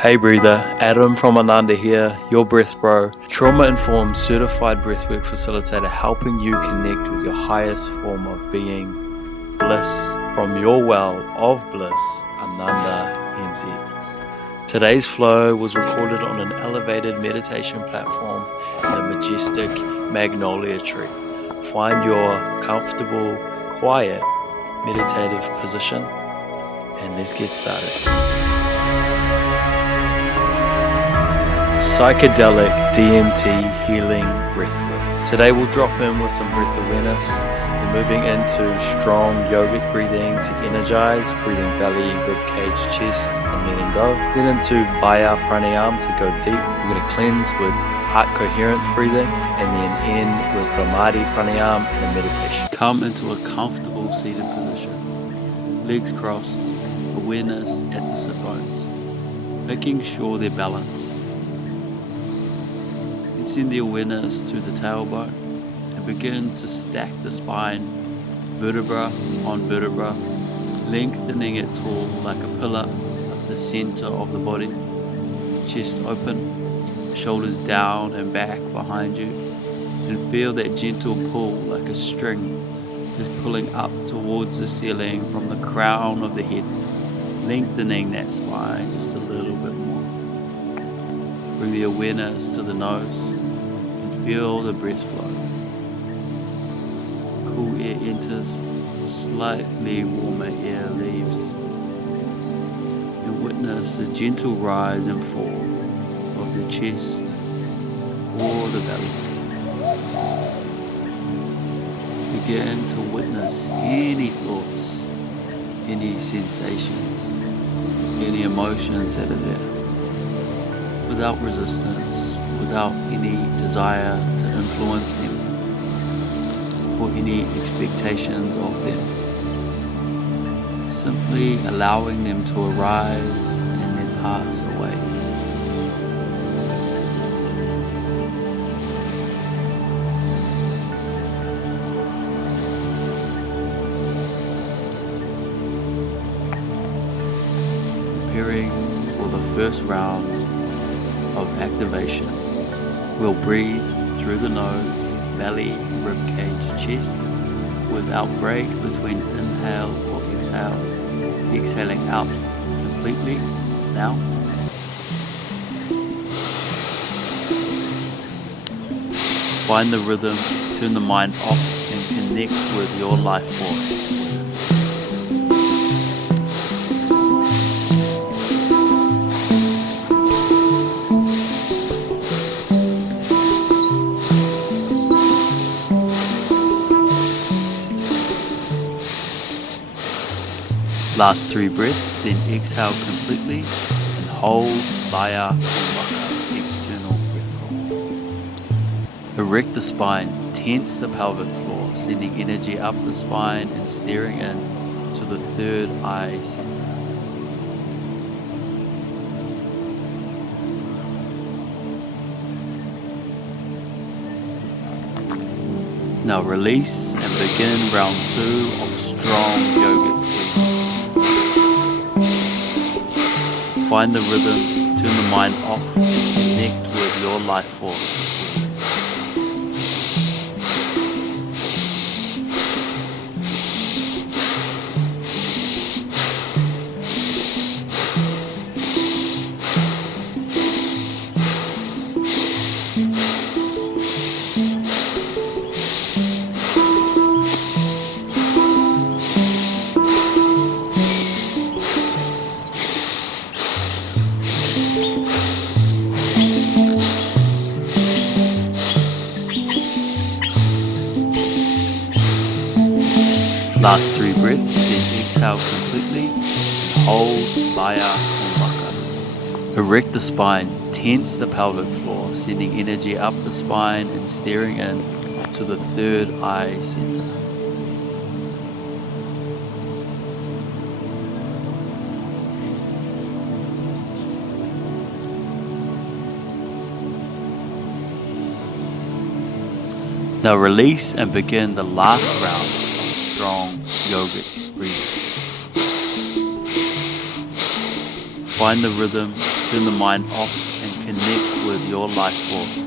Hey breather, Adam from Ananda here, your breath bro, trauma-informed certified breathwork facilitator helping you connect with your highest form of being, bliss, from your well of bliss, Ananda NZ. Today's flow was recorded on an elevated meditation platform in a majestic magnolia tree. Find your comfortable, quiet, meditative position and let's get started. Psychedelic DMT Healing Breathwork. Today we'll drop in with some breath awareness, then moving into strong yogic breathing to energize, breathing belly, ribcage, chest, and letting go. Then into Bahya Pranayama to go deep. We're going to cleanse with heart coherence breathing, and then end with Bhramari Pranayama and a meditation. Come into a comfortable seated position, legs crossed, awareness at the sit bones, making sure they're balanced. Send the awareness to the tailbone and begin to stack the spine vertebra on vertebra, lengthening it tall like a pillar up the center of the body. Chest open, shoulders down and back behind you, and feel that gentle pull like a string is pulling up towards the ceiling from the crown of the head, lengthening that spine just a little bit more. Bring the awareness to the nose. Feel the breath flow. Cool air enters, slightly warmer air leaves. And witness a gentle rise and fall of the chest or the belly. Begin to witness any thoughts, any sensations, any emotions that are there, without resistance, without any desire to influence them or any expectations of them. Simply allowing them to arise and then pass away. Preparing for the first round of activation. We'll breathe through the nose, belly, ribcage, chest, without break between inhale or exhale. Exhaling out completely now. Find the rhythm, turn the mind off, and connect with your life force. Last 3 breaths, then exhale completely and hold Bahya Pranayama, external breath hold. Erect the spine, tense the pelvic floor, sending energy up the spine and steering in to the third eye center. Now release and begin round 2 of strong yogic breathing. Find the rhythm, turn the mind off, and connect with your life force. Last 3 breaths, then exhale completely and hold Bahya Pranayama. Erect the spine, tense the pelvic floor, sending energy up the spine and steering in to the third eye center. Now release and begin the last round of strong yogic breathing. Find the rhythm, turn the mind off, and connect with your life force.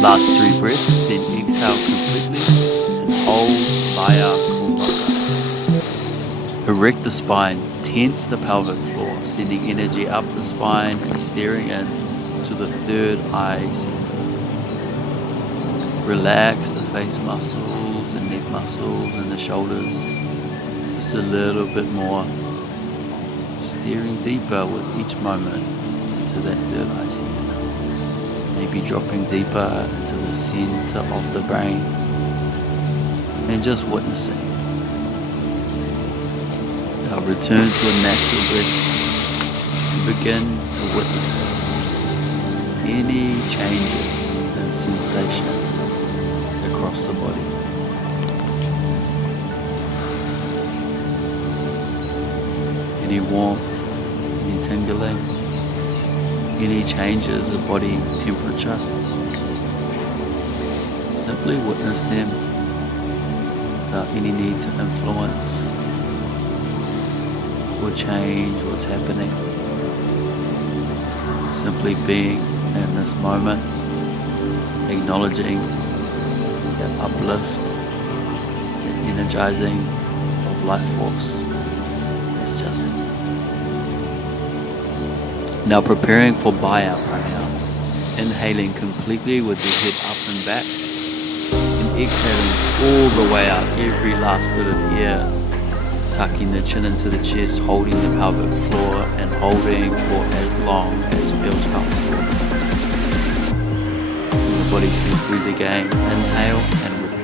Last 3 breaths, then exhale completely and hold Bahya Pranayama. Erect the spine, tense the pelvic floor, sending energy up the spine and steering in to the third eye center. Relax the face muscles and neck muscles and the shoulders just a little bit more, steering deeper with each moment into that third eye center. Maybe dropping deeper into the center of the brain and just witnessing. Now return to a natural breath and begin to witness any changes in sensation across the body. Any warmth, any tingling, any changes of body temperature. Simply witness them without any need to influence or change what's happening. Simply being in this moment, acknowledging that uplift, that energizing of life force that's just it. Now preparing for Bahya Pranayama, inhaling completely with the head up and back, and exhaling all the way out every last bit of air, tucking the chin into the chest, holding the pelvic floor, and holding for as long as feels comfortable. And the body seems breathe again, inhale and repeat.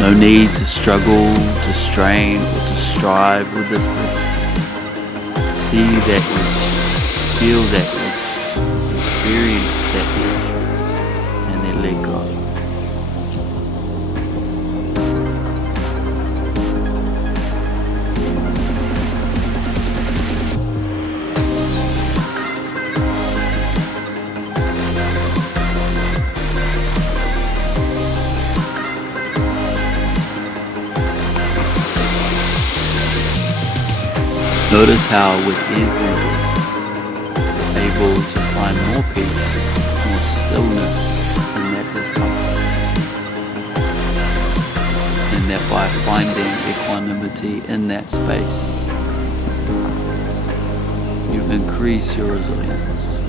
No need to struggle, to strain, or to strive with this breath. See that edge, feel that edge, experience that edge, and then let go. Notice how with every breath, you're able to find more peace, more stillness in that discomfort. And that by finding equanimity in that space, you increase your resilience.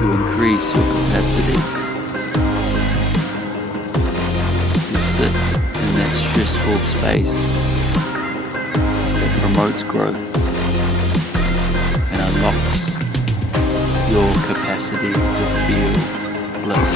You increase your capacity. In that stressful space that promotes growth and unlocks your capacity to feel bliss.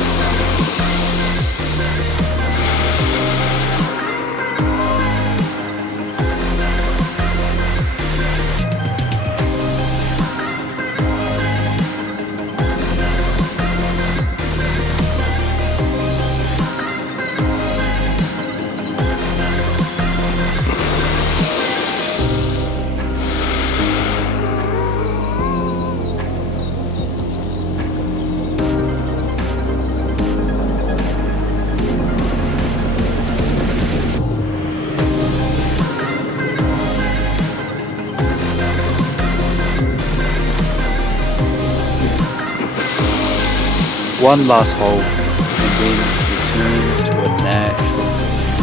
one last hold, and then return to a natural breath.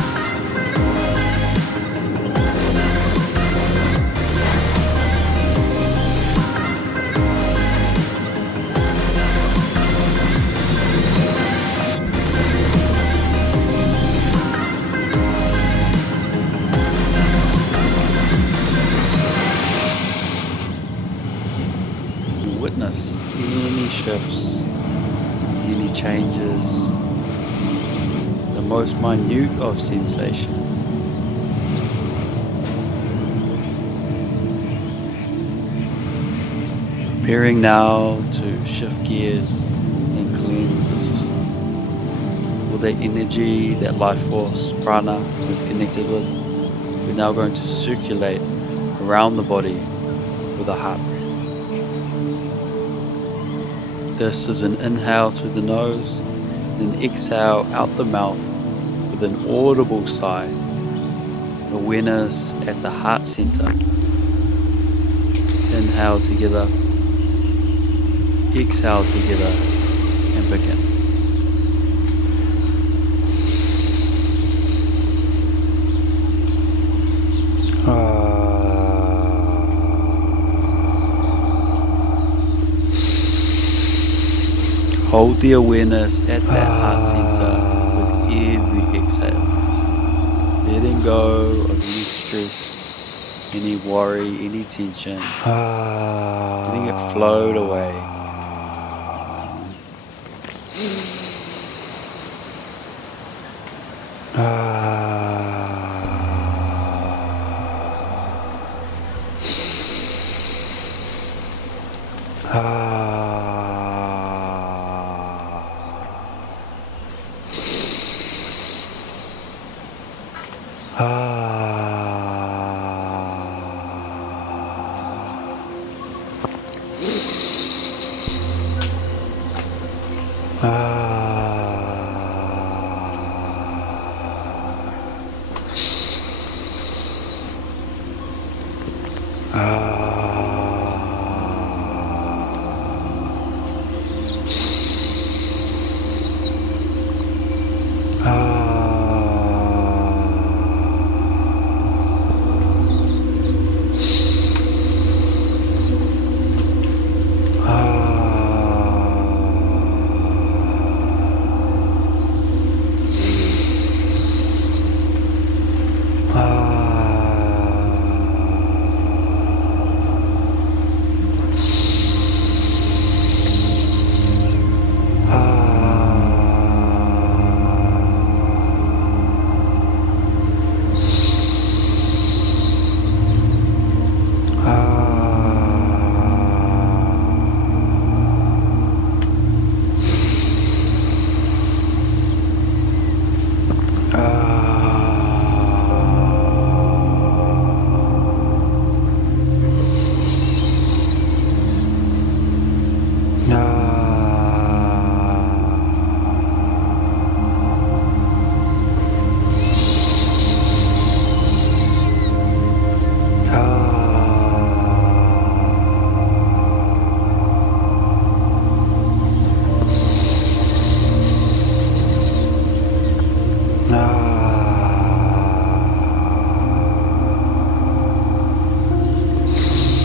Witness any shifts, any changes, the most minute of sensation. Preparing now to shift gears and cleanse the system. All that energy, that life force, prana we've connected with, we're now going to circulate around the body with a heart breath. This is an inhale through the nose, and an exhale out the mouth with an audible sigh. Awareness at the heart center. Inhale together, exhale together, and begin. Hold the awareness at that heart center with every exhale. Letting go of any stress, any worry, any tension. Letting it float away.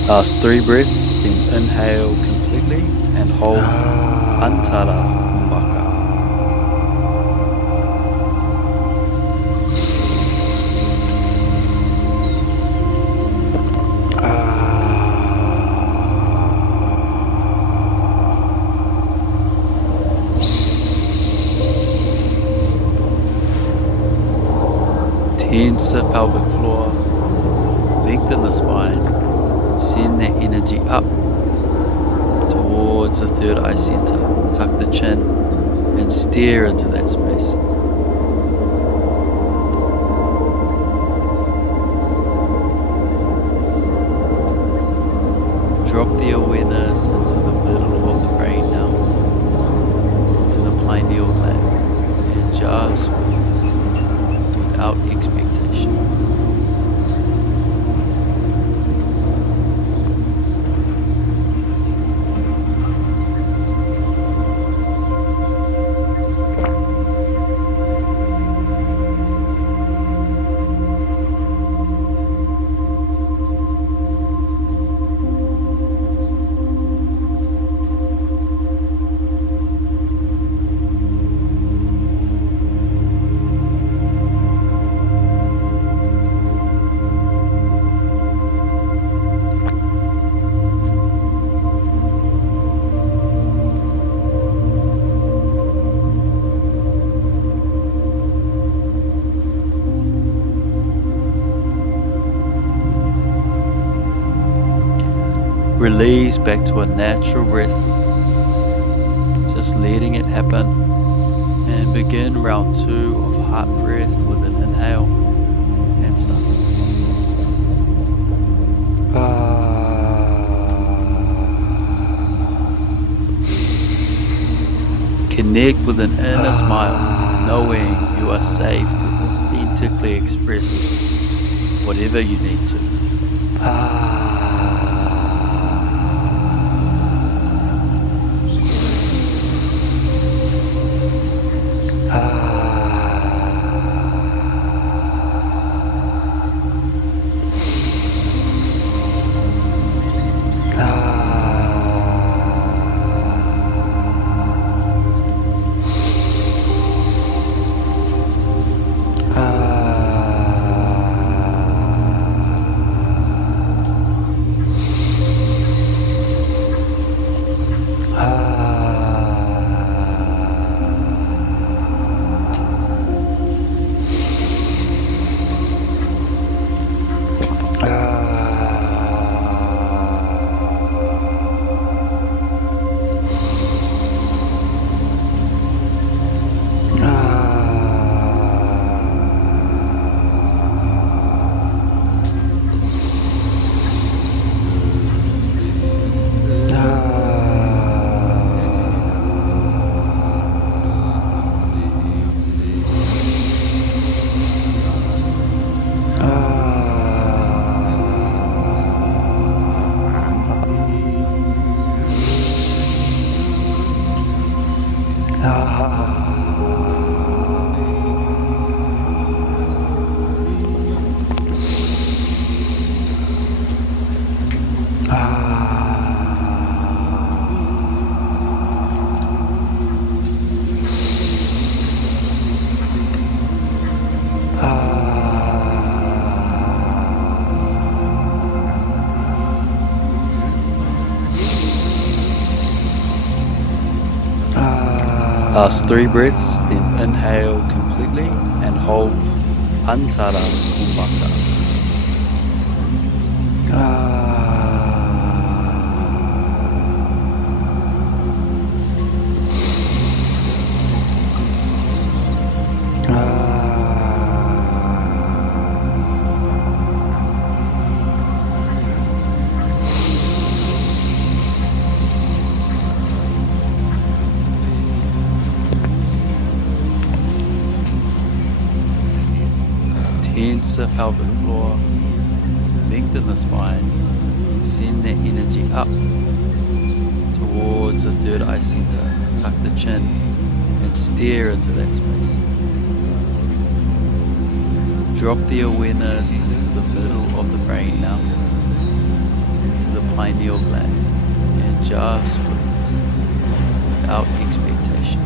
Last 3 breaths, then inhale completely and hold Antara Kumbhaka. Tense the pelvic floor, lengthen the spine. Send that energy up towards the third eye center. Tuck the chin and stare into that space. Drop the awareness into the middle of the brain now, into the pineal gland, and just without expectation. Release back to a natural breath, just letting it happen. And begin round 2 of heart breath with an inhale and start. Connect with an inner smile, knowing you are safe to authentically express whatever you need to. Last 3 breaths, then inhale completely and hold Antara Kumbhaka. Tense the pelvic floor, lengthen the spine, and send that energy up towards the third eye center. Tuck the chin and stare into that space. Drop the awareness into the middle of the brain now, into the pineal gland, and just breathe without expectation.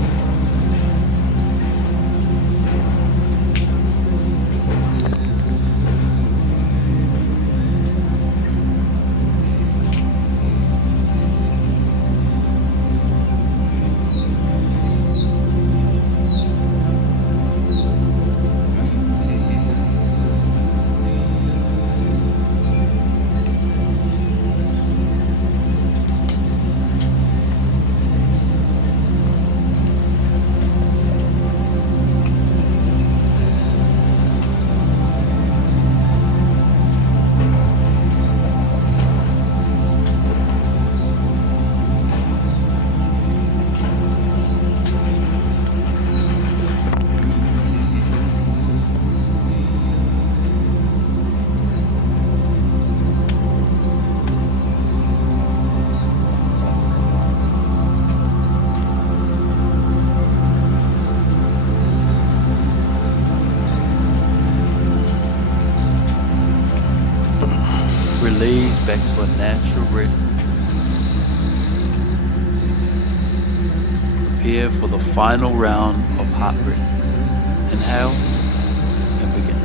Release back to a natural breath. Prepare for the final round of heart breath. Inhale and begin.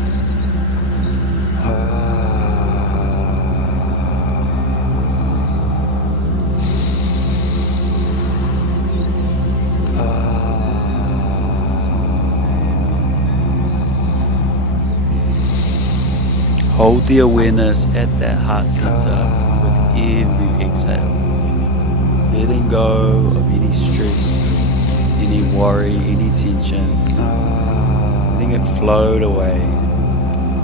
Hold the awareness at that heart center with every exhale. exhale, letting go of any stress, any worry, any tension, letting it float away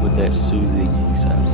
with that soothing exhale.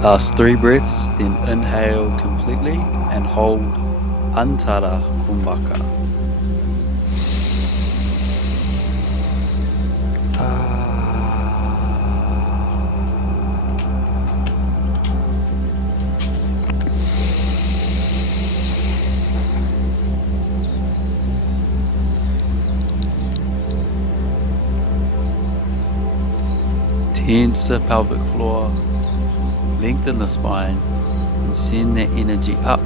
Last 3 breaths, then inhale completely and hold Antara Kumbhaka. Tense the pelvic floor, lengthen the spine, and send that energy up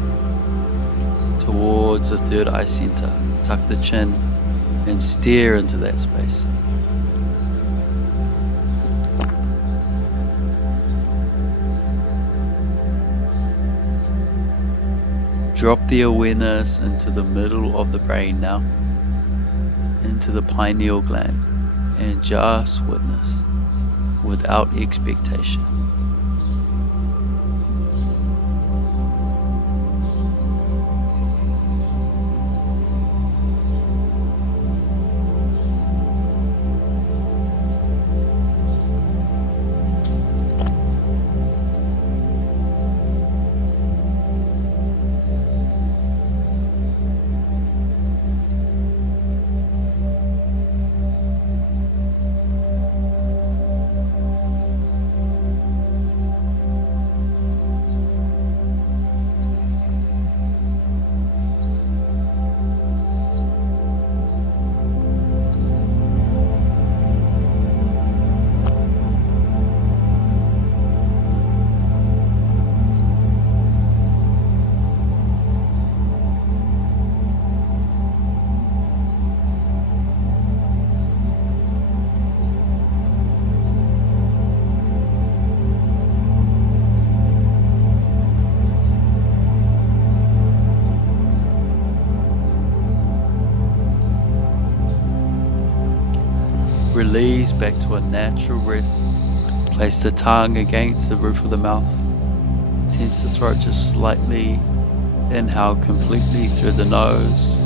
towards the third eye center. Tuck the chin and stare into that space. Drop the awareness into the middle of the brain now, into the pineal gland, and just witness without expectation. Release back to a natural breath. Place the tongue against the roof of the mouth. Tense the throat just slightly. Inhale completely through the nose.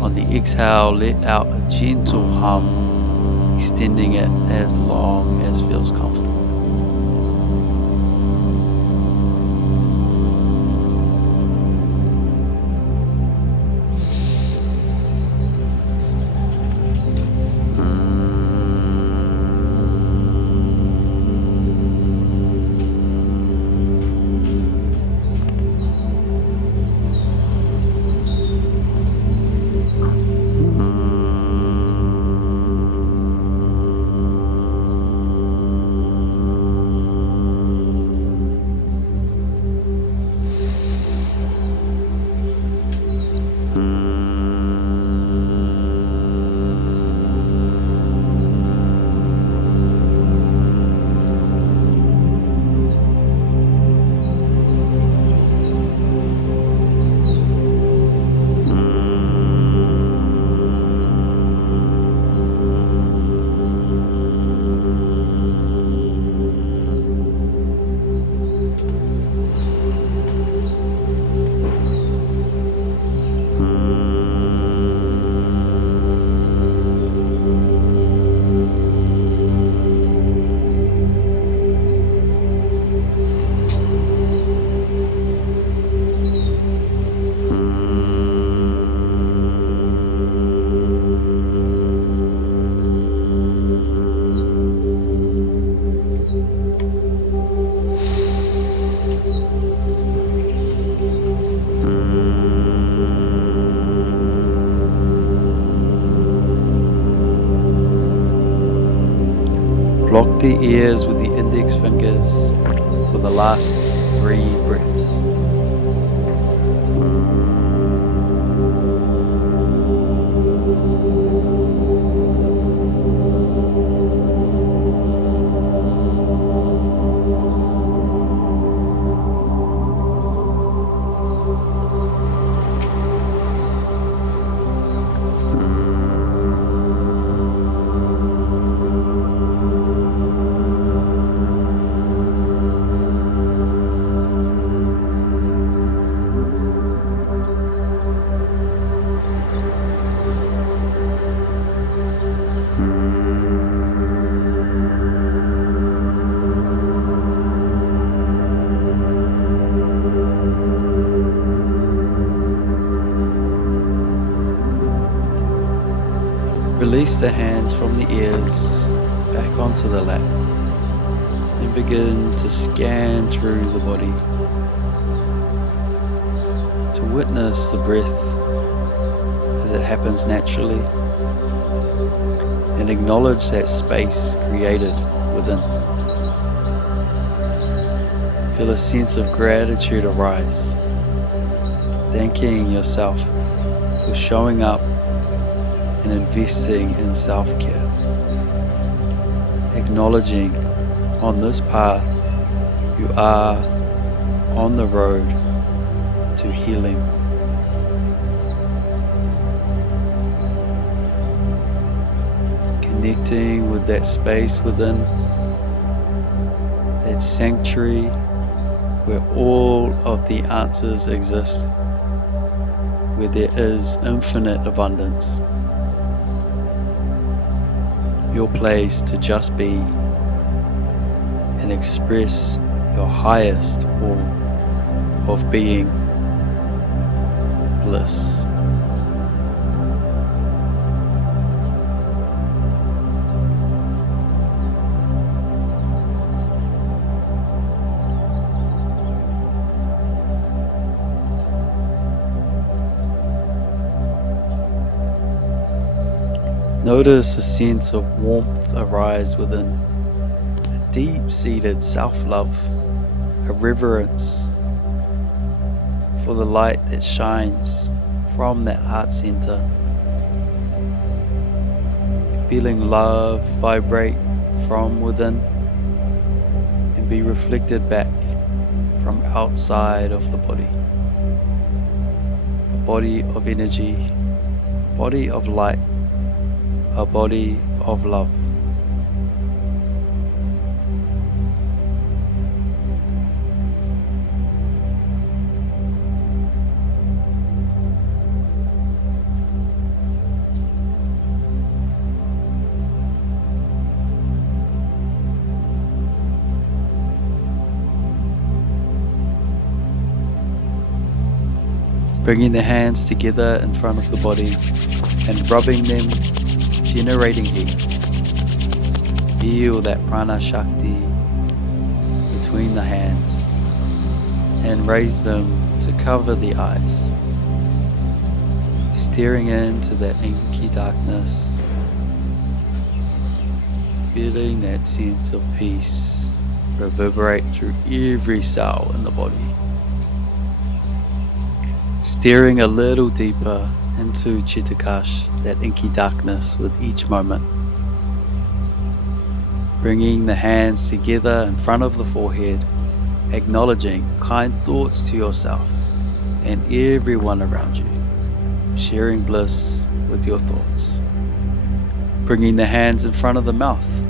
On the exhale, let out a gentle hum, extending it as long as feels comfortable. Block the ears with the index fingers for the last 3 breaths. Release the hands from the ears back onto the lap and begin to scan through the body to witness the breath as it happens naturally and acknowledge that space created within. Feel a sense of gratitude arise, thanking yourself for showing up and investing in self-care, acknowledging on this path you are on the road to healing. Connecting with that space within, that sanctuary where all of the answers exist, where there is infinite abundance. Your place to just be and express your highest form of being, bliss. Notice a sense of warmth arise within, a deep-seated self-love, a reverence for the light that shines from that heart center. Feeling love vibrate from within and be reflected back from outside of the body. A body of energy, a body of light, a body of love. Bringing the hands together in front of the body and rubbing them, generating heat. Feel that prana shakti between the hands and raise them to cover the eyes. Staring into that inky darkness, feeling that sense of peace reverberate through every cell in the body. Staring a little deeper into Chittakash, that inky darkness with each moment. Bringing the hands together in front of the forehead, acknowledging kind thoughts to yourself and everyone around you, sharing bliss with your thoughts. Bringing the hands in front of the mouth,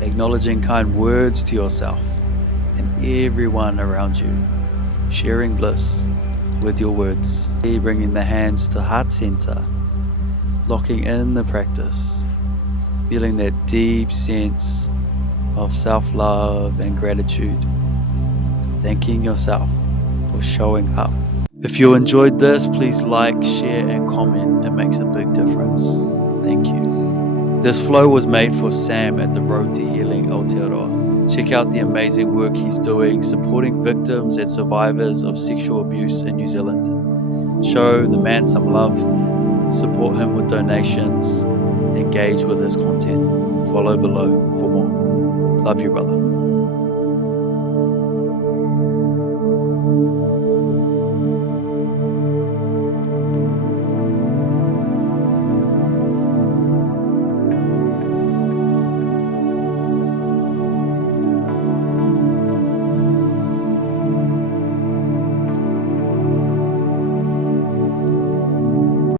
acknowledging kind words to yourself and everyone around you, sharing bliss with your words. Bringing the hands to heart center, locking in the practice, feeling that deep sense of self-love and gratitude, thanking yourself for showing up. If you enjoyed this, please like, share and comment. It makes a big difference. Thank you. This flow was made for Sam at the Road to Healing Aotearoa. Check out the amazing work he's doing supporting victims and survivors of sexual abuse in New Zealand. Show the man some love, support him with donations, engage with his content. Follow below for more. Love you, brother.